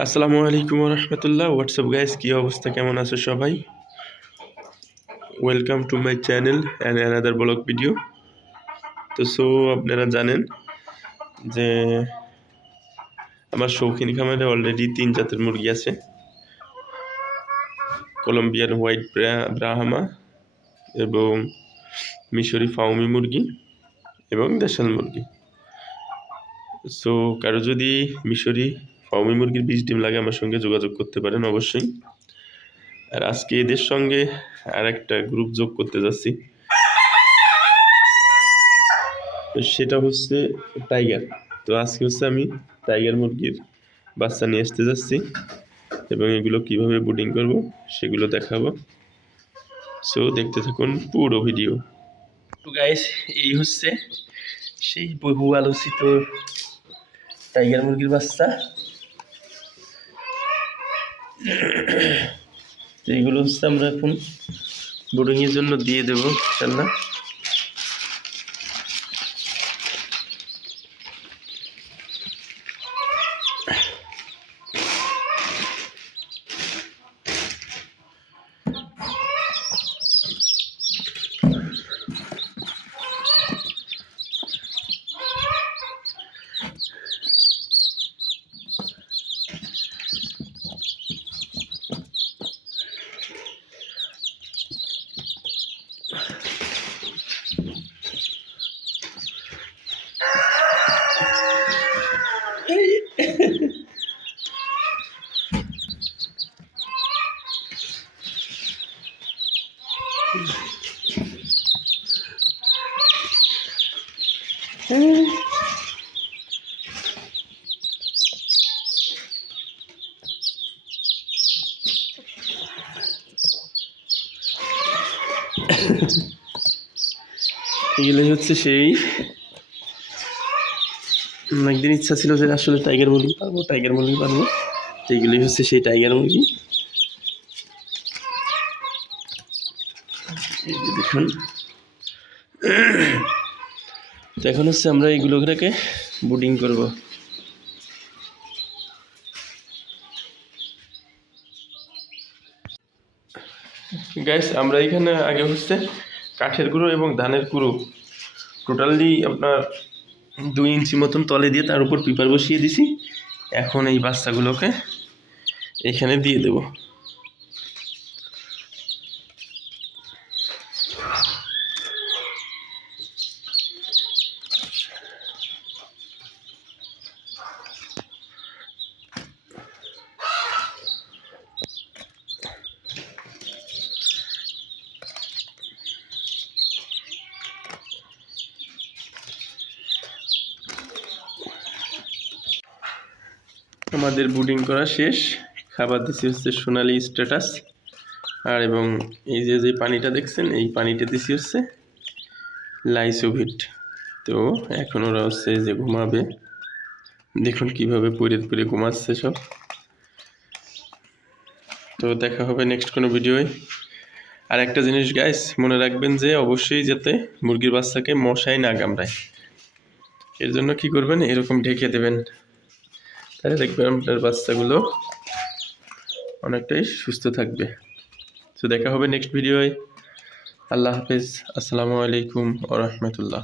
আসসালামু আলাইকুম রহমতুল্লাহ। WhatsApp guys, কী অবস্থা, কেমন আছো সবাই? Welcome to my channel and another blog video. তো আপনারা জানেন যে আমার শৌখিন খামারে অলরেডি 3 জাতের মুরগি আছে। কলম্বিয়ান হোয়াইট ব্রাহ্মা এবং মিশরি ফাউমি মুরগি এবং দেশাল মুরগি। কারো যদি মিশরি ফাউমি মুরগির 20 ডিম লাগে আমার সঙ্গে যোগাযোগ করতে পারেন অবশ্যই। আর আজকে এদের সঙ্গে আর একটা গ্রুপ যোগ করতে যাচ্ছি, সেটা হচ্ছে টাইগার। তো আজকে হচ্ছে আমি টাইগার মুরগির বাচ্চা নিয়ে আসতে যাচ্ছি এবং এগুলো কিভাবে ব্রুডিং করব সেগুলো দেখাবো। দেখতে থাকুন পুরো ভিডিও। তো গাইস, এই হচ্ছে সেই বহু আলোচিত টাইগার মুরগির বাচ্চা। এইগুলো হচ্ছে আমরা এখন ব্রুডিংয়ের জন্য দিয়ে দেবো ইনশাআল্লাহ। এগুলোই হচ্ছে সেই, একদিন ইচ্ছা ছিল যে আসলে টাইগার মুরগি পারবো। এইগুলোই হচ্ছে সেই টাইগার মুরগি। এই যে দেখুন, তো এখন হচ্ছে আমরা এইগুলোকে ব্রুডিং করব। গাইস, আমরা এখানে আগে হচ্ছে কাঠের গুঁড়ো এবং ধানের গুঁড়ো টোটালি আপনার 2 ইঞ্চি মতন তলে দিয়ে তার উপর পেপার বসিয়ে দিছি। এখন এই বাচ্চাগুলোকে এখানে দিয়ে দেব। আমাদের ব্রুডিং করা শেষ। খাবার দিছি হচ্ছে সোনালি স্ট্যাটাস, আর এবং এই যে পানিটা দেখছেন, এই পানিটা দিছি হচ্ছে লাইসোভিট। তো এখন ওরা হচ্ছে যে ঘুমাবে, দেখুন কিভাবে পড়ে ঘুমাচ্ছে সব। তো দেখা হবে নেক্সট কোনো ভিডিওয়। আর একটা জিনিস গাইস, মনে রাখবেন যে অবশ্যই যাতে মুরগির বাচ্চাকে মশাই না কামড়ায়। এর জন্য কি করবেন, এরকম ঢেকে দেবেন, তাহলে দেখবেন আপনার বাচ্চাগুলো অনেকটাই সুস্থ থাকবে। তো দেখা হবে নেক্সট ভিডিওয়। আল্লাহ হাফেজ, আসসালামু আলাইকুম ওয়া রাহমাতুল্লাহ।